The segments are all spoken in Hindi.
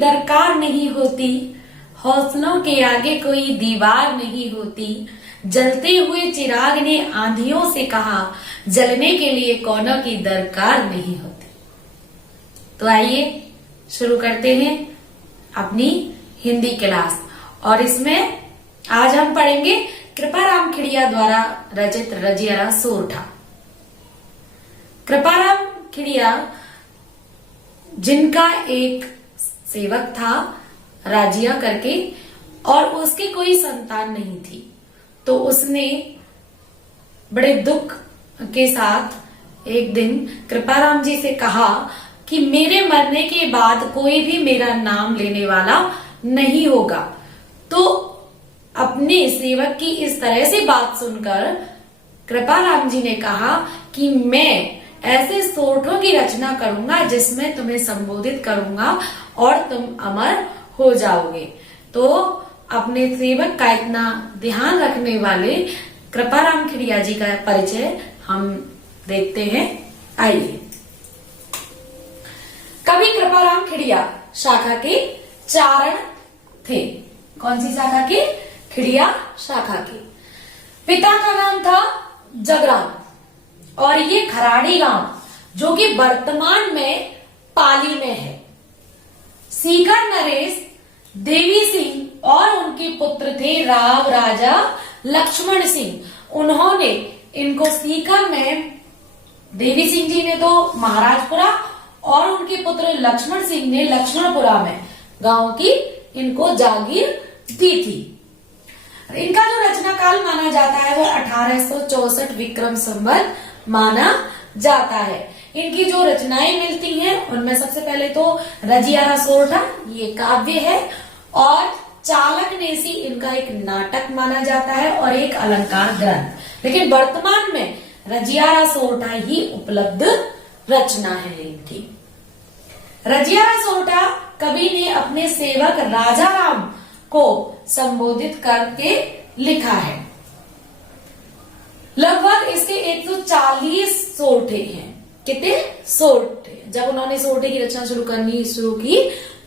दरकार नहीं होती, हौसलों के आगे कोई दीवार नहीं होती। जलते हुए चिराग ने आंधियों से कहा, जलने के लिए कोनों की दरकार नहीं होती। तो आइए शुरू करते हैं अपनी हिंदी क्लास। और इसमें आज हम पढ़ेंगे कृपाराम खिड़िया द्वारा रचित रजिया सोरठा। कृपाराम खिड़िया जिनका एक सेवक था राजिया करके, और उसकी कोई संतान नहीं थी, तो उसने बड़े दुख के साथ एक दिन कृपाराम जी से कहा कि मेरे मरने के बाद कोई भी मेरा नाम लेने वाला नहीं होगा। तो अपने सेवक की इस तरह से बात सुनकर कृपाराम जी ने कहा कि मैं ऐसे सोरठों की रचना करूंगा जिसमें तुम्हें संबोधित करूंगा और तुम अमर हो जाओगे। तो अपने सेवक का इतना ध्यान रखने वाले कृपाराम खिड़िया जी का परिचय हम देखते हैं। आइए। कवि कृपाराम खिड़िया शाखा के चारण थे। कौन सी शाखा के? खिड़िया शाखा के। पिता का नाम था जगराम और ये खराड़ी गांव जो कि वर्तमान में पाली में है। सीकर नरेश, देवी सिंह और उनके पुत्र थे राव राजा लक्ष्मण सिंह। उन्होंने इनको सीकर में, देवी सिंह जी ने तो महाराजपुरा और उनके पुत्र लक्ष्मण सिंह ने लक्ष्मणपुरा में गांव की इनको जागीर दी थी। इनका जो रचना काल माना जाता है वो 1864 विक्रम संवत माना जाता है। इनकी जो रचनाएं मिलती हैं उनमें सबसे पहले तो रजिया सोरठा ये काव्य है, और चालक नेसी इनका एक नाटक माना जाता है और एक अलंकार ग्रंथ। लेकिन वर्तमान में रजिया सोरठा ही उपलब्ध रचना है इनकी। रजिया सोरठा कवि ने अपने सेवक राजा राम को संबोधित करके लिखा है। लगभग इसके 140 सोरठे हैं। कितने सोरठे? जब उन्होंने सोरठे की रचना शुरू की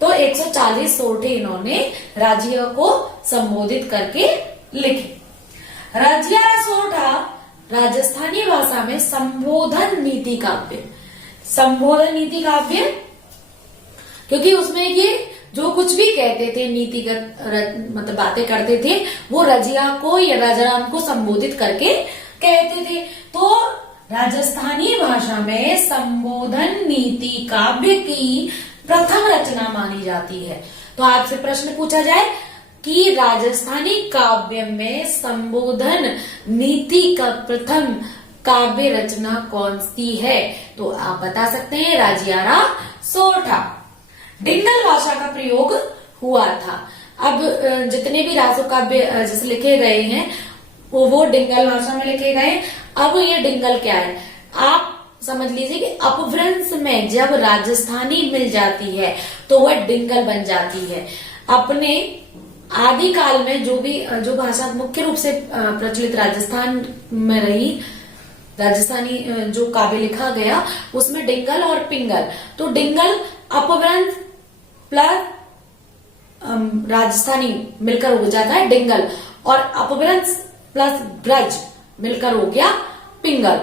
तो 140 सोरठे इन्होंने राजिया को संबोधित करके लिखे। रजिया सोरठा राजस्थानी भाषा में संबोधन नीति काव्य, संबोधन नीति काव्य, क्योंकि उसमें ये जो कुछ भी कहते थे नीतिगत मतलब बातें करते थे वो रजिया को या राजाराम को संबोधित करके कहते थे। तो राजस्थानी भाषा में संबोधन नीति काव्य की प्रथम रचना मानी जाती है। तो आपसे प्रश्न पूछा जाए कि राजस्थानी काव्य में संबोधन नीति का प्रथम काव्य रचना कौन सी है, तो आप बता सकते हैं राजिया सोरठा। डिंगल भाषा का प्रयोग हुआ था। अब जितने भी रासो काव्य जैसे लिखे गए हैं वो डिंगल भाषा में लिखे गए। अब ये डिंगल क्या है आप समझ लीजिए कि अपभ्रंश में जब राजस्थानी मिल जाती है तो वह डिंगल बन जाती है। अपने आदि काल में जो भाषा मुख्य रूप से प्रचलित राजस्थान में रही, राजस्थानी जो काव्य लिखा गया उसमें डिंगल और पिंगल, तो डिंगल अपभ्रंश प्लस राजस्थानी मिलकर हो जाता है डिंगल, और अपभ्रंश प्लस ब्रज मिलकर हो गया पिंगल।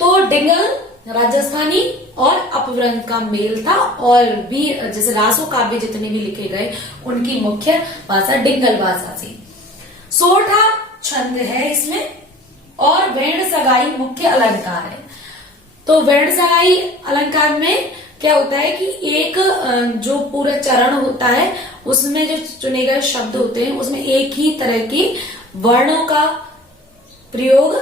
तो डिंगल राजस्थानी और अपभ्रंश का मेल था, और भी जैसे रासो काव्य जितने भी लिखे गए उनकी मुख्य भाषा डिंगल भाषा थी। सोरठा छंद है इसमें, और वर्ण सगाई मुख्य अलंकार है। तो वर्ण सगाई अलंकार में क्या होता है कि एक जो पूरा चरण होता है उसमें जो चुने गए शब्द होते हैं उसमें एक ही तरह की वर्णों का प्रयोग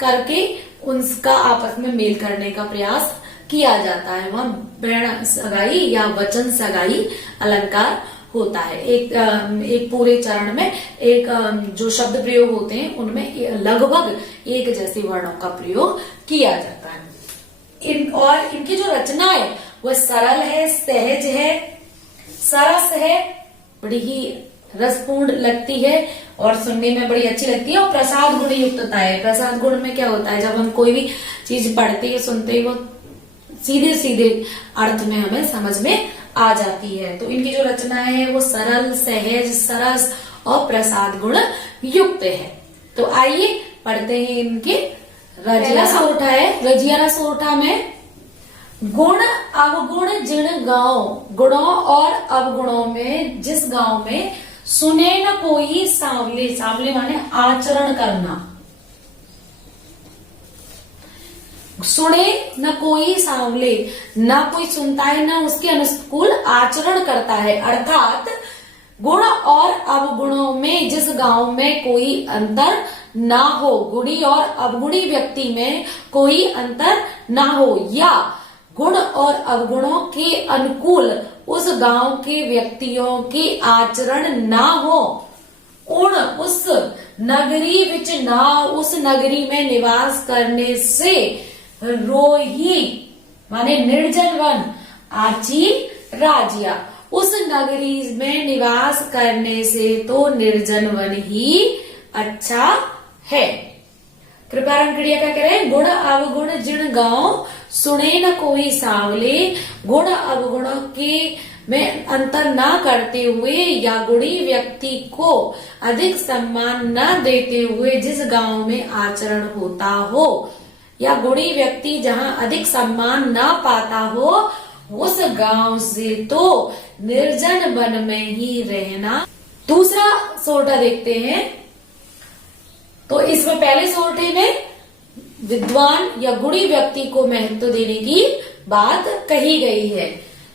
करके उनका आपस में मेल करने का प्रयास किया जाता है। वह वर्ण सगाई या वचन सगाई अलंकार होता है। एक पूरे चरण में एक जो शब्द प्रयोग होते हैं उनमें लगभग एक जैसे वर्णों का प्रयोग किया जाता है। और इनकी जो रचना है वह सरल है, सहज है, सरस है, बड़ी ही रसपूर्ण लगती है और सुनने में बड़ी अच्छी लगती है, और प्रसाद गुण युक्तता है। प्रसाद गुण में क्या होता है, जब हम कोई भी चीज पढ़ते हैं सुनते हैं वो सीधे सीधे अर्थ में हमें समझ में आ जाती है। तो इनकी जो रचनाएं है वो सरल, सहज, सरस और प्रसाद गुण युक्त है। तो आइए पढ़ते हैं इनके रजिया सोरठा है। रजिया सोरठा में गुण अवगुण जिण गांव, गुणों और अवगुणों में जिस गांव में सुने न कोई सांवले, सांवले माने आचरण करना, सुने न कोई सांवले, ना कोई सुनता है ना उसके अनुकूल आचरण करता है। अर्थात गुण और अवगुणों में जिस गांव में कोई अंतर ना हो, गुणी और अवगुणी व्यक्ति में कोई अंतर ना हो, या गुण और अवगुणों के अनुकूल उस गांव के व्यक्तियों के आचरण ना हो, उस नगरी विच ना, उस नगरी में निवास करने से रोही माने निर्जन वन, आची राजिया, उस नगरी में निवास करने से तो निर्जन वन ही अच्छा है। कृपया क्रिया क्या करें? गुण अवगुण जिण गांव सुने न कोई सांवले, गुण अवगुणों के में अंतर ना करते हुए या गुणी व्यक्ति को अधिक सम्मान न देते हुए जिस गांव में आचरण होता हो, या गुणी व्यक्ति जहां अधिक सम्मान ना पाता हो, उस गांव से तो निर्जन वन में ही रहना। दूसरा सोरठा देखते हैं। तो इसमें पहले सोरठे में विद्वान या गुणी व्यक्ति को महत्व देने की बात कही गई है।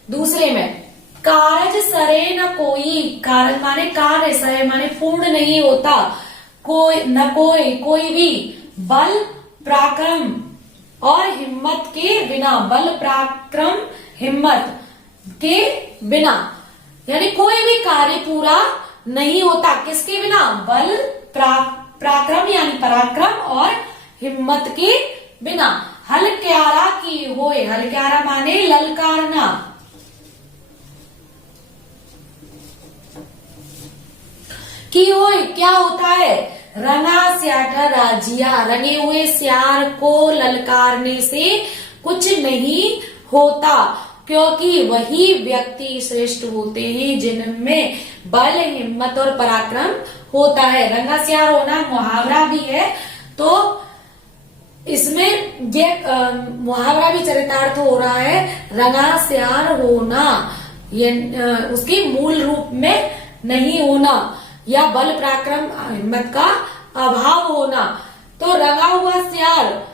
दूसरे में कारज सरे न कोई, कारज माने कार्य, सरे माने पूर्ण नहीं होता, कोई न कोई भी बल पराक्रम और हिम्मत के बिना, बल पराक्रम हिम्मत के बिना, यानी कोई भी कार्य पूरा नहीं होता किसके बिना? बल पराक्रम यानी पराक्रम और हिम्मत के बिना। हलक्यारा की होए, हलक्यारा माने ललकारना, की होए क्या होता है? रंगा स्याठा राजिया, रंगे हुए सियार को ललकारने से कुछ नहीं होता, क्योंकि वही व्यक्ति श्रेष्ठ होते हैं जिनमें बल, हिम्मत और पराक्रम होता है। रंगा सियार होना मुहावरा भी है, तो इसमें ये मुहावरा भी चरितार्थ हो रहा है। रंगा सियार होना ये उसकी मूल रूप में नहीं होना, या बल पराक्रम हिम्मत का अभाव होना। तो रंगा हुआ सियार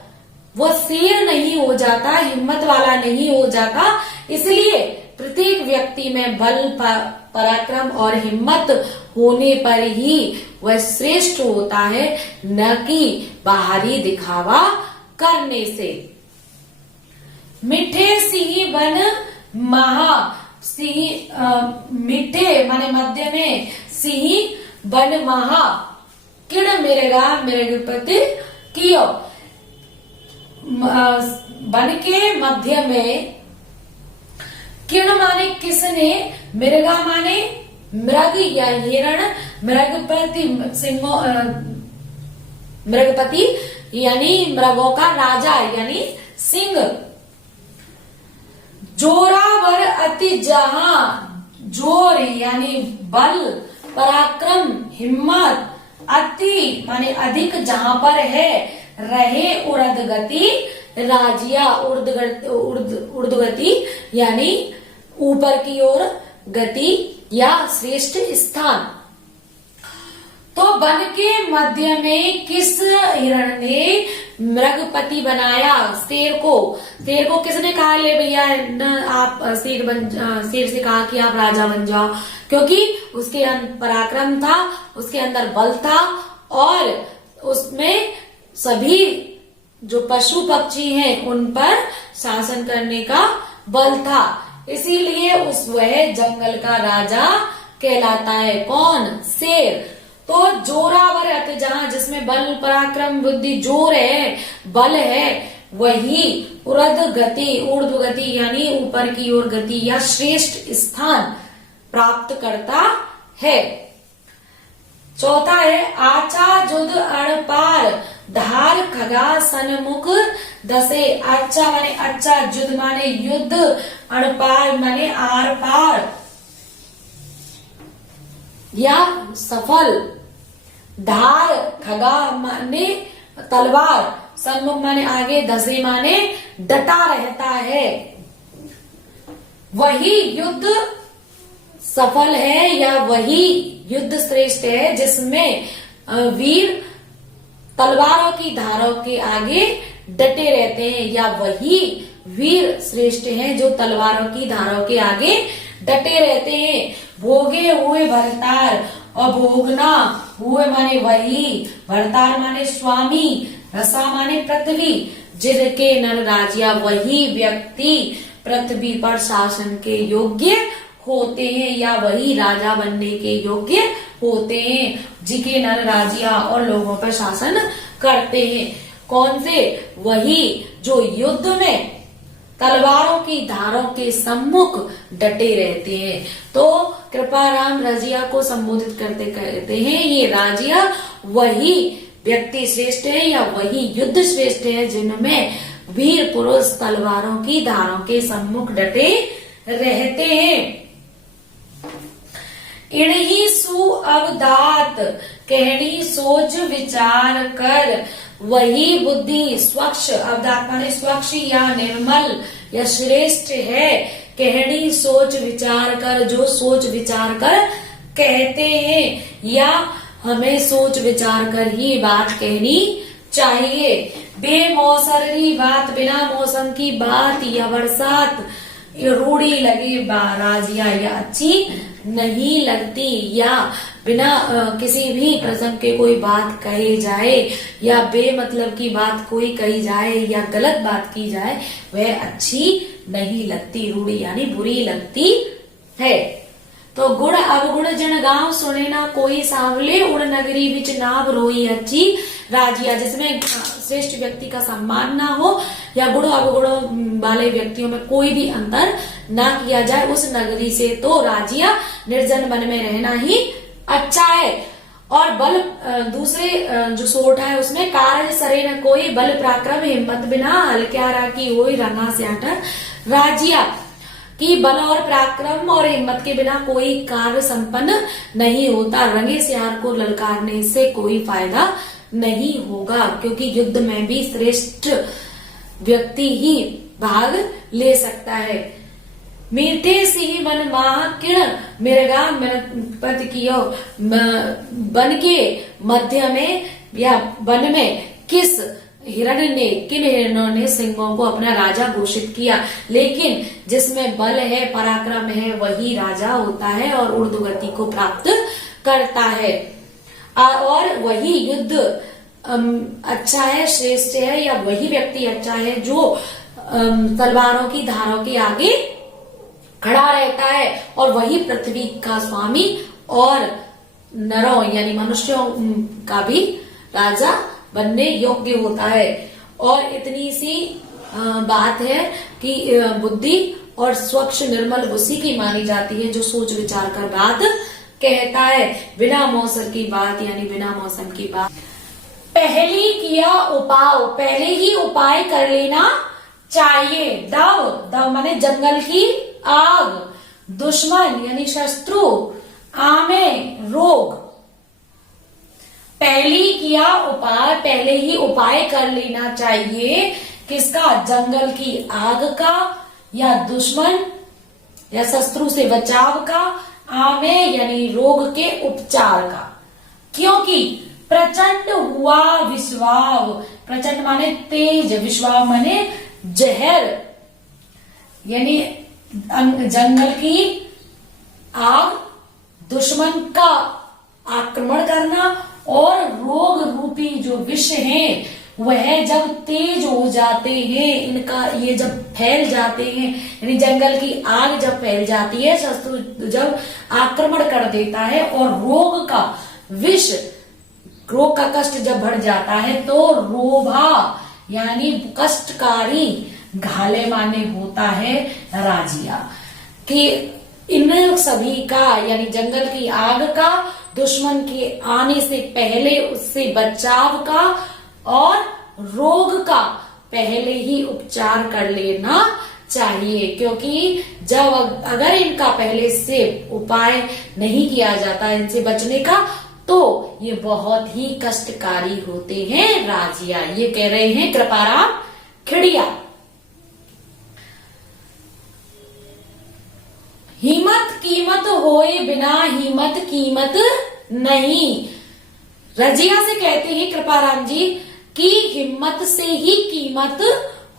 वो शेर नहीं हो जाता, हिम्मत वाला नहीं हो जाता, इसलिए प्रत्येक व्यक्ति में बल, पराक्रम और हिम्मत होने पर ही वह श्रेष्ठ होता है, न कि बाहरी दिखावा करने से। मिठे सिंह बन महा, सिंह मिठे माने मध्य में, सिंह बन महा, किण मिर्गा मृगपति कियो, बन के मध्य में, किण माने किसने, मृगा माने मृग या हिरण, मृगपति सिंहो, मृगपति यानी मृगों का राजा यानी सिंह। जोरावर अति, जहां जोर यानी बल, पराक्रम, हिम्मत, अति माने अधिक जहां पर है, रहे उर्द गति राजिया, उर्द गति यानी ऊपर की ओर गति या श्रेष्ठ स्थान। तो वन के मध्य में किस हिरण ने मृगपति बनाया? शेर को। शेर को किसने कहा ले भैया आप शेर से कहा कि आप राजा बन जाओ, क्योंकि उसके पराक्रम था, उसके अंदर बल था और उसमें सभी जो पशु पक्षी हैं उन पर शासन करने का बल था, इसीलिए वह जंगल का राजा कहलाता है। कौन? शेर। तो जोरावर अति, जहां जिसमें बल, पराक्रम, बुद्धि, जोर है, बल है, वही उर्द गति यानी ऊपर की ओर गति या श्रेष्ठ स्थान प्राप्त करता है। चौथा है आचा जुद अड़पार, धार खगा सन्मुख दसे। अच्छा माने अच्छा, युद्ध माने युद्ध, अणपार माने आर पार या सफल। धार खगा माने तलवार, सन्मुख माने आगे, दसे माने डटा रहता है। वही युद्ध सफल है या वही युद्ध श्रेष्ठ है जिसमें वीर तलवारों की धारों के आगे डटे रहते हैं, या वही वीर श्रेष्ठ हैं जो तलवारों की धारों के आगे डटे रहते हैं। भोगे हुए भरतार, और भोगना हुए माने वही, भरतार माने स्वामी, रसा माने पृथ्वी, जिनके नर राजिया वही व्यक्ति पृथ्वी पर शासन के योग्य होते हैं या वही राजा बनने के योग्य होते हैं, जिनके नर राजिया और लोगों पर शासन करते हैं। कौन से? वही जो युद्ध में तलवारों की धारों के सम्मुख डटे रहते हैं। तो कृपाराम रजिया को संबोधित करते कहते हैं ये राजिया वही व्यक्ति श्रेष्ठ है या वही युद्ध श्रेष्ठ है जिनमें वीर पुरुष तलवारों की धारों के सम्मुख डटे रहते हैं। इन्हीं सु अवदात कहनी सोच विचार कर, वही बुद्धि स्वच्छ, अवदात माने स्वच्छ या निर्मल या श्रेष्ठ है। कहनी सोच विचार कर, जो सोच विचार कर कहते हैं या हमें सोच विचार कर ही बात कहनी चाहिए। बेमौसरी बात, बिना मौसम की बात या बरसात रूढ़ी लगे राजिया या अच्छी नहीं लगती, या बिना किसी भी प्रसंग के कोई बात कही जाए या बेमतलब की बात कोई कही जाए या गलत बात की जाए वह अच्छी नहीं लगती, रूढ़ी यानी बुरी लगती है। तो गुण अवगुण जन गांव सुने ना कोई सांवले, उड़ नगरी विच नाव रोई अच्छी राजिया, जिसमें श्रेष्ठ व्यक्ति का सम्मान ना हो या गुण अवगुण वाले व्यक्तियों में कोई भी अंतर ना किया जाए, उस नगरी से तो राजिया निर्जन वन में रहना ही अच्छा है। और बल दूसरे जो सोठ है उसमें कारण सरे न कोई, बल पराक्रम हिम्मत बिना हल्क्यारा की होई रंगा स्याटर राजिया, कि बल और पराक्रम और हिम्मत के बिना कोई कार्य संपन्न नहीं होता। रंगे सियार को ललकारने से कोई फायदा नहीं होगा, क्योंकि युद्ध में भी श्रेष्ठ व्यक्ति ही भाग ले सकता है। मीठे सिंह मन माह किण मिर्गा पद कियो, वन के मध्य में या वन में किस हिरण ने, किन हिरणों ने सिंहों को अपना राजा घोषित किया, लेकिन जिसमें बल है पराक्रम है वही राजा होता है और ऊर्ध्वगति को प्राप्त करता है, और वही युद्ध अच्छा है, श्रेष्ठ है, या वही व्यक्ति अच्छा है जो तलवारों की धारों के आगे खड़ा रहता है, और वही पृथ्वी का स्वामी और नरों यानी मनुष्यों का भी राजा बनने योग्य होता है। और इतनी सी बात है कि बुद्धि और स्वच्छ निर्मल उसी की मानी जाती है जो सोच विचार कर बात कहता है, बिना मौसम की बात यानी बिना मौसम की बात। पहली किया उपाय, पहले ही उपाय कर लेना चाहिए। दव, दव माने जंगल की आग, दुश्मन यानी शत्रु, आमे रोग। पहली किया उपाय, पहले ही उपाय कर लेना चाहिए किसका? जंगल की आग का या दुश्मन या शत्रु से बचाव का, आमे यानी रोग के उपचार का। क्योंकि प्रचंड हुआ विश्वाव, प्रचंड माने तेज, विश्वाव माने जहर, यानी जंगल की आग, दुश्मन का आक्रमण करना और रोग रूपी जो विष हैं वह जब तेज हो जाते हैं, इनका ये जब फैल जाते हैं, यानी जंगल की आग जब फैल जाती है, शत्रु जब आक्रमण कर देता है और रोग का विष, रोग का कष्ट जब बढ़ जाता है तो रोभा यानी कष्टकारी घाले माने होता है राजिया। कि इन सभी का यानी जंगल की आग का, दुश्मन के आने से पहले उससे बचाव का और रोग का पहले ही उपचार कर लेना चाहिए, क्योंकि जब अगर इनका पहले से उपाय नहीं किया जाता इनसे बचने का, तो ये बहुत ही कष्टकारी होते हैं राजिया। ये कह रहे हैं कृपाराम खिड़िया। हिम्मत कीमत होए बिना हिम्मत कीमत नहीं। रजिया से कहते हैं कृपाराम जी कि हिम्मत से ही कीमत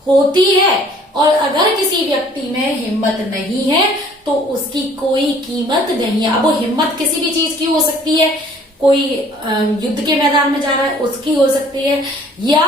होती है, और अगर किसी व्यक्ति में हिम्मत नहीं है तो उसकी कोई कीमत नहीं है। अब वो हिम्मत किसी भी चीज की हो सकती है, कोई युद्ध के मैदान में जा रहा है उसकी हो सकती है, या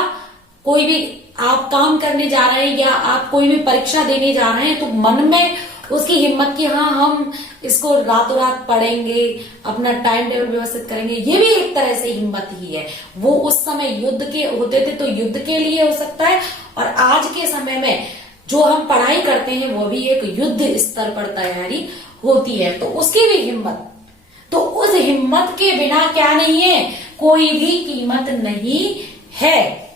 कोई भी आप काम करने जा रहे हैं, या आप कोई भी परीक्षा देने जा रहे हैं, तो मन में उसकी हिम्मत की हाँ हम इसको रातों रात पढ़ेंगे, अपना टाइम टेबल व्यवस्थित करेंगे, ये भी एक तरह से हिम्मत ही है। वो उस समय युद्ध के होते थे तो युद्ध के लिए हो सकता है, और आज के समय में जो हम पढ़ाई करते हैं वो भी एक युद्ध स्तर पर तैयारी होती है, तो उसकी भी हिम्मत। तो उस हिम्मत के बिना क्या नहीं है, कोई भी कीमत नहीं है।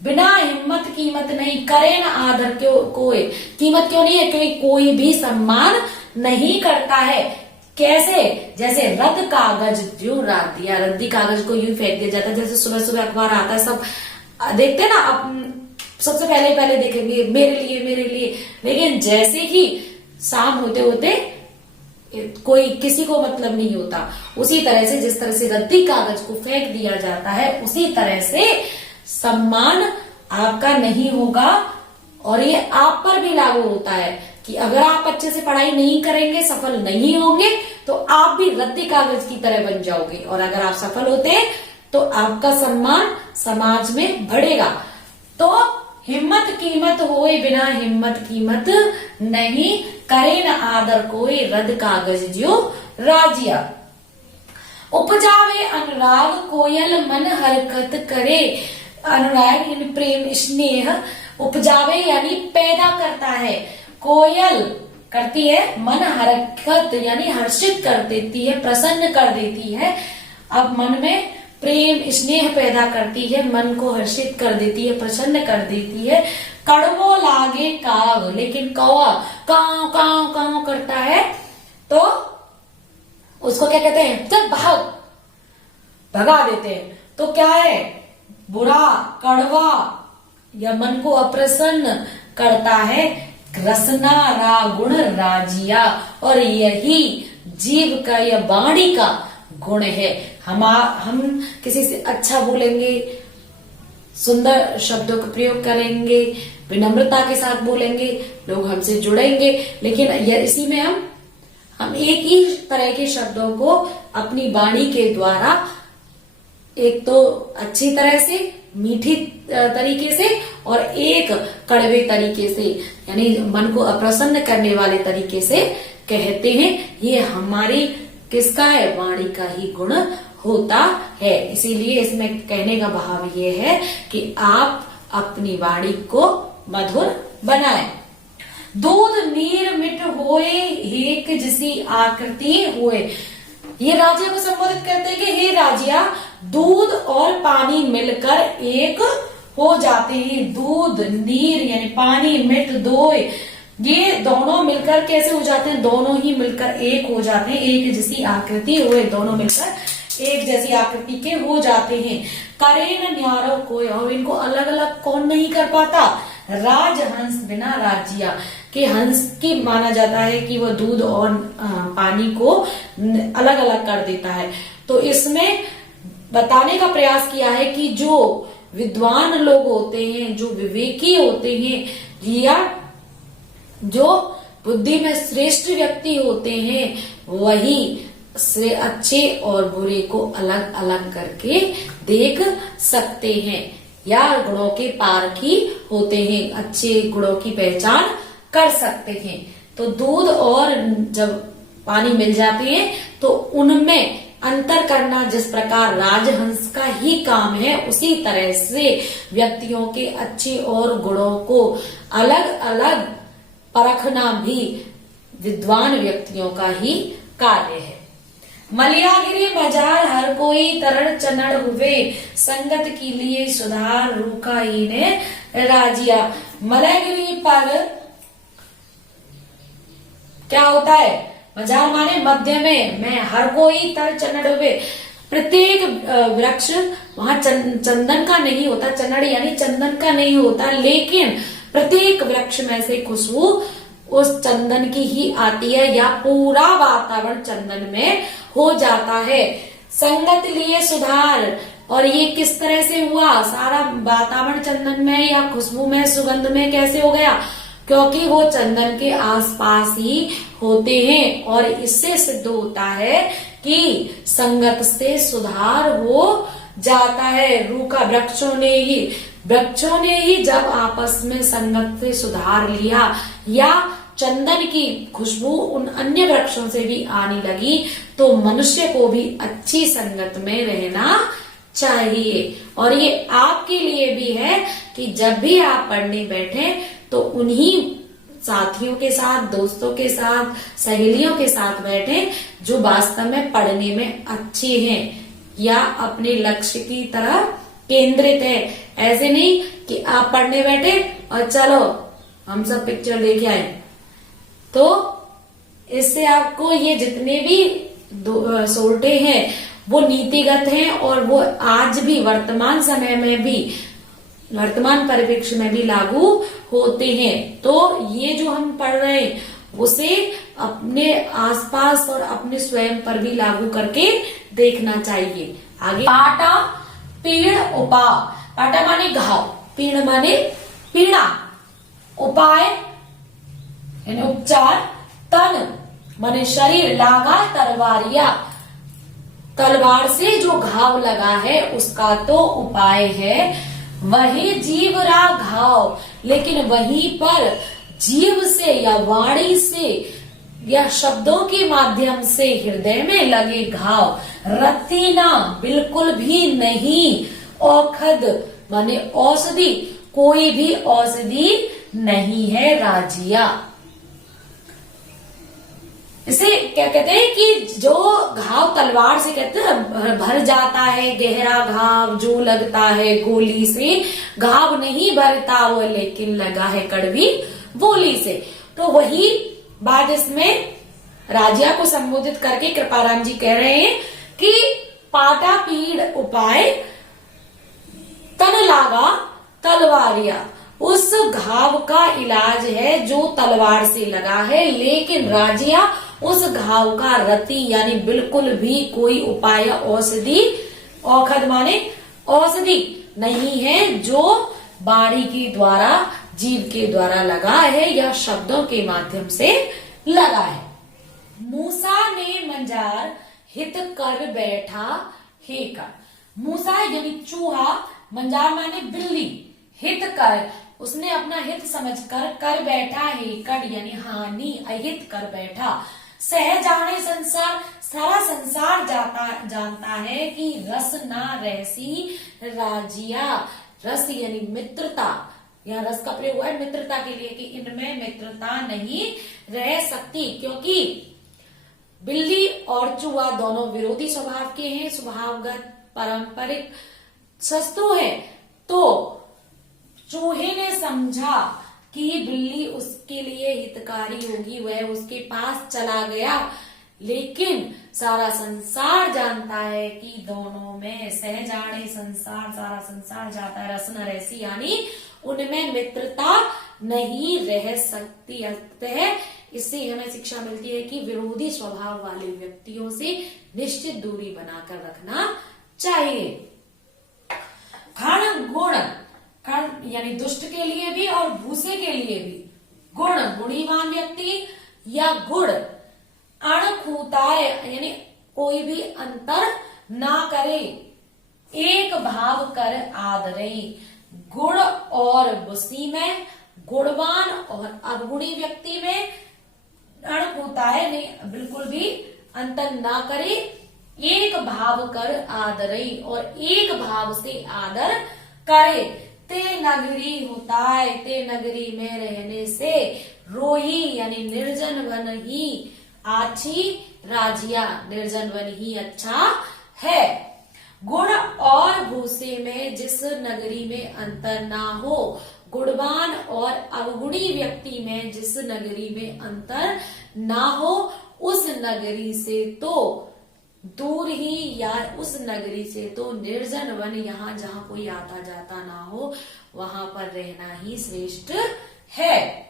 बिना हिम्मत कीमत नहीं, करे न आदर क्यों कोई, कीमत क्यों नहीं है, क्योंकि कोई भी सम्मान नहीं करता है। कैसे, जैसे रद्द कागज जो रात दिया, रद्दी कागज को यूं फेंक दिया जाता है। जैसे सुबह सुबह अखबार आता है, सब देखते हैं ना, अब सबसे पहले देखेंगे मेरे लिए, लेकिन जैसे ही शाम होते होते कोई किसी को मतलब नहीं होता। उसी तरह से जिस तरह से रद्दी कागज को फेंक दिया जाता है, उसी तरह से सम्मान आपका नहीं होगा। और ये आप पर भी लागू होता है कि अगर आप अच्छे से पढ़ाई नहीं करेंगे, सफल नहीं होंगे, तो आप भी रद्दी कागज की तरह बन जाओगे। और अगर आप सफल होते हैं तो आपका सम्मान समाज में बढ़ेगा। तो हिम्मत कीमत होए बिना हिम्मत कीमत नहीं, करे न आदर कोई रद्द कागज जो राजिया। उपजावे अनुराग कोयल मन हरकत करे। अनुराग यानी प्रेम स्नेह, उपजावे यानी पैदा करता है, कोयल करती है, मन हरकत यानी हर्षित कर देती है, प्रसन्न कर देती है। अब मन में प्रेम स्नेह पैदा करती है, मन को हर्षित कर देती है, प्रसन्न कर देती है। कड़वो लागे काग, लेकिन कौवा काव काव काव करता है तो उसको क्या कहते हैं, चल भाग, भगा देते हैं। तो क्या है, बुरा, कड़वा या मन को अप्रसन्न करता है। रसना रागुण राजिया, और यही जीव का या वाणी का गुण है। हम किसी से अच्छा बोलेंगे, सुंदर शब्दों का प्रयोग करेंगे, विनम्रता के साथ बोलेंगे, लोग हमसे जुड़ेंगे। लेकिन इसी में हम एक ही तरह के शब्दों को अपनी वाणी के द्वारा, एक तो अच्छी तरह से, मीठी तरीके से, और एक कड़वे तरीके से, यानी मन को अप्रसन्न करने वाले तरीके से कहते हैं। ये हमारी किसका है, वाणी का ही गुण होता है। इसीलिए इसमें कहने का भाव ये है कि आप अपनी वाणी को मधुर बनाएं। दूध नीर मिट होए एक जिसी आकृति होए। ये राजिया को संबोधित करते हैं कि हे राजिया, दूध और पानी मिलकर एक हो जाते हैं। दूध नीर यानी पानी, मिट दोए, ये दोनों मिलकर कैसे हो जाते हैं, दोनों ही मिलकर एक हो जाते हैं। एक जैसी आकृति हुए, दोनों मिलकर एक जैसी आकृति के हो जाते हैं। करे न न्यारो कोई, और इनको अलग अलग कौन नहीं कर पाता, राजहंस बिना राजिया। कि हंस की माना जाता है कि वह दूध और पानी को अलग अलग कर देता है। तो इसमें बताने का प्रयास किया है कि जो विद्वान लोग होते हैं, जो विवेकी होते हैं, या जो बुद्धि में श्रेष्ठ व्यक्ति होते हैं, वही से अच्छे और बुरे को अलग अलग करके देख सकते हैं, या गुणों के पारखी होते हैं, अच्छे गुणों की पहचान कर सकते हैं। तो दूध और जब पानी मिल जाते हैं तो उनमें अंतर करना जिस प्रकार राजहंस का ही काम है, उसी तरह से व्यक्तियों के अच्छे और गुणों को अलग अलग परखना भी विद्वान व्यक्तियों का ही कार्य है। मलियागिरी मजार हर कोई तरड़ चनड़ हुए, संगत के लिए सुधार रूखा ही ने राजिया। मलयगिरी पर क्या होता है? मजार माने मध्य में हर कोई तर चनड़ हुए, प्रत्येक वृक्ष वहां चंदन का नहीं होता, चनड़ यानी चंदन का नहीं होता, लेकिन प्रत्येक वृक्ष में से खुशबू उस चंदन की ही आती है, या पूरा वातावरण चंदन में हो जाता है। संगत लिए सुधार, और ये किस तरह से हुआ? सारा वातावरण चंदन में या खुशबू में, सुगंध में कैसे हो गया? क्योंकि वो चंदन के आसपास ही होते हैं, और इससे सिद्ध होता है कि संगत से सुधार हो जाता है। रूखा वृक्षों ने ही जब आपस में संगत से सुधार लिया, या चंदन की खुशबू उन अन्य वृक्षों से भी आने लगी, तो मनुष्य को भी अच्छी संगत में रहना चाहिए। और ये आपके लिए भी है कि जब भी आप पढ़ने बैठे तो उन्हीं साथियों के साथ, दोस्तों के साथ, सहेलियों के साथ बैठे जो वास्तव में पढ़ने में अच्छे हैं या अपने लक्ष्य की तरफ केंद्रित है। ऐसे नहीं कि आप पढ़ने बैठे और चलो हम सब पिक्चर देख आए। तो इससे आपको ये जितने भी सोर्टे हैं वो नीतिगत हैं, और वो आज भी वर्तमान समय में भी, वर्तमान परिप्रेक्ष्य में भी लागू होते हैं। तो ये जो हम पढ़ रहे हैं उसे अपने आसपास और अपने स्वयं पर भी लागू करके देखना चाहिए। आगे पाटा पीड़ उपाय। पाटा माने घाव, पीड़ माने पीड़ा, उपाय यानी उपचार, तन माने शरीर, लागा तलवारिया, तलवार से जो घाव लगा है उसका तो उपाय है। वही जीव रा घाव, लेकिन वहीं पर जीव से या वाणी से या शब्दों के माध्यम से हृदय में लगे घाव रतीना बिल्कुल भी नहीं, औखद माने औषधि, कोई भी औषधि नहीं है राजिया। इसे क्या कहते हैं कि जो घाव तलवार से कहते हैं भर जाता है, गहरा घाव जो लगता है गोली से, घाव नहीं भरता वो लेकिन लगा है कड़वी बोली से। तो वही बात इसमें राजिया को संबोधित करके कृपाराम जी कह रहे हैं कि पाटा पीड़ उपाय तन लागा तलवारिया, उस घाव का इलाज है जो तलवार से लगा है, लेकिन राजिया उस घाव का रति यानी बिल्कुल भी कोई उपाय या औषधि, औखद माने औषधि नहीं है जो वाणी के द्वारा, जीव के द्वारा लगा है या शब्दों के माध्यम से लगा है। मूसा ने मंजार हित कर बैठा हे कर। मूसा यानी चूहा, मंजार माने बिल्ली, हित कर उसने अपना हित समझकर कर बैठा है, कर यानी हानि, अहित कर बैठा। सह जाने संसार, सारा संसार जानता है कि रस ना रहसी राजिया। रस यानी मित्रता, यहाँ रस का प्रयोग हुआ है मित्रता के लिए कि इनमें मित्रता नहीं रह सकती, क्योंकि बिल्ली और चूहा दोनों विरोधी स्वभाव के हैं, स्वभावगत पारंपरिक शत्रु है। तो चूहे ने समझा कि बिल्ली उसके लिए हितकारी होगी, वह उसके पास चला गया, लेकिन सारा संसार जानता है कि दोनों में सहजाने संसार, सारा संसार जाता है रस न रहसी यानी उनमें मित्रता नहीं रह सकती। अतः इससे हमें शिक्षा मिलती है कि विरोधी स्वभाव वाले व्यक्तियों से निश्चित दूरी बनाकर रखना चाहिए। खण गुण, खण यानी दुष्ट के लिए भी और भूसे के लिए भी, गुण गुणीवान व्यक्ति या गुण, अणखूताय यानी कोई भी अंतर ना करे, एक भाव कर आदरे। गुण और बुसी में, गुणवान और अवगुणी व्यक्ति में अणखूताय ने बिल्कुल भी अंतर ना करे, एक भाव कर आदरे और एक भाव से आदर करे। ते नगरी होता है, ते नगरी में रहने से रोही यानी निर्जन वन ही आछी राजिया, निर्जन वन ही अच्छा है। गुड़ और भूसे में जिस नगरी में अंतर ना हो, गुणवान और अवगुणी व्यक्ति में जिस नगरी में अंतर ना हो, उस नगरी से तो दूर ही, या उस नगरी से तो निर्जन वन, यहाँ जहाँ कोई आता जाता ना हो वहां पर रहना ही श्रेष्ठ है।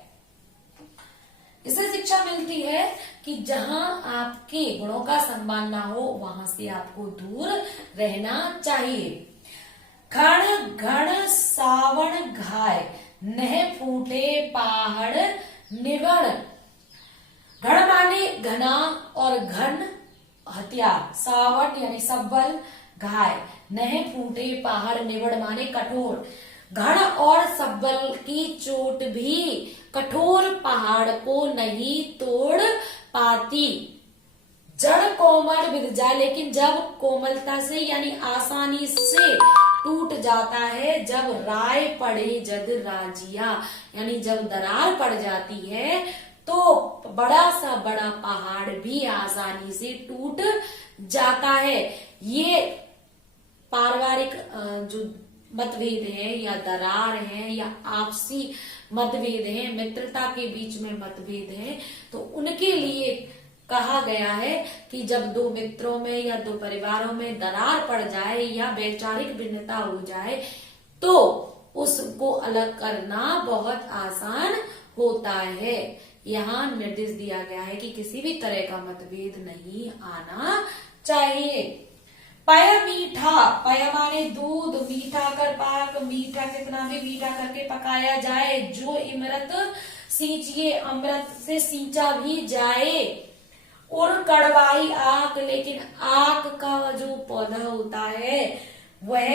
इससे शिक्षा मिलती है कि जहां आपके गुणों का सम्मान ना हो वहां से आपको दूर रहना चाहिए। घण घण सावण घाय, नह फूटे पहाड़ निवण। घण माने घना और घन हथियार, सावट यानी सब्बल, घाय नह फूटे पहाड़ निवड़ माने कठोर। घण और सब्बल की चोट भी कठोर पहाड़ को नहीं तोड़ पाती। जड़ कोमल विद जाए, लेकिन जब कोमलता से यानी आसानी से टूट जाता है। जब राय पड़े जद राजिया, यानी जब दरार पड़ जाती है तो बड़ा सा बड़ा पहाड़ भी आसानी से टूट जाता है। ये पारिवारिक जो मतभेद है या दरार है या आपसी मतभेद है, मित्रता के बीच में मतभेद है, तो उनके लिए कहा गया है कि जब दो मित्रों में या दो परिवारों में दरार पड़ जाए या वैचारिक भिन्नता हो जाए तो उसको अलग करना बहुत आसान होता है। यहाँ निर्देश दिया गया है कि किसी भी तरह का मतभेद नहीं आना चाहिए। पय मीठा, पय माने दूध, मीठा कर पाक, मीठा कितना भी मीठा करके पकाया जाए। जो इमरत सींचिए, अमृत से सींचा भी जाए। और कड़वाई आक, लेकिन आक का जो पौधा होता है वह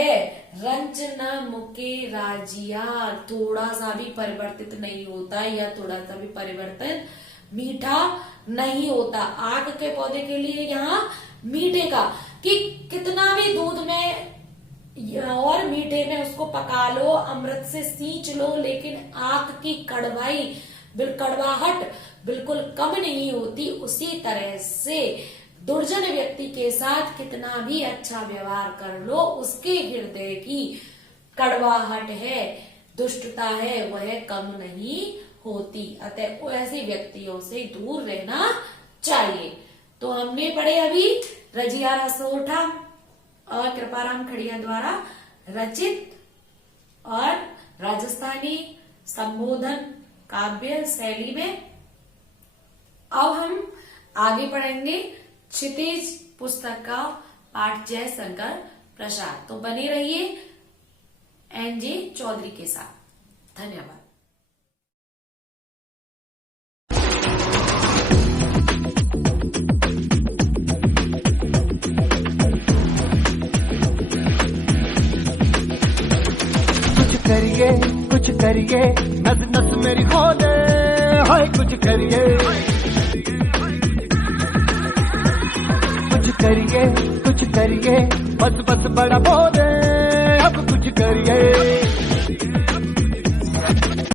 रंच न मुके राजिया, थोड़ा सा भी परिवर्तित नहीं होता या थोड़ा सा भी परिवर्तन मीठा नहीं होता। आक के पौधे के लिए यहाँ मीठे का कि कितना भी दूध में और मीठे में उसको पका लो, अमृत से सींच लो, लेकिन आक की कड़वाई कड़वाहट बिल्कुल कम नहीं होती। उसी तरह से दुर्जन व्यक्ति के साथ कितना भी अच्छा व्यवहार कर लो, उसके हृदय की कड़वाहट है, दुष्टता है, वह कम नहीं होती। अतः ऐसे व्यक्तियों से दूर रहना चाहिए। तो हमने पढ़े अभी रजिया रसोठा और कृपाराम खड़िया द्वारा रचित और राजस्थानी संबोधन काव्य शैली में। अब हम आगे पढ़ेंगे क्षितिज पुस्तक का पाठ जयशंकर प्रसाद। तो बने रहिए एनजे चौधरी के साथ। धन्यवाद। कुछ करिए नस नस मेरी खोले, हाय कुछ करिए बस बस बड़ा बोले, अब कुछ करिए।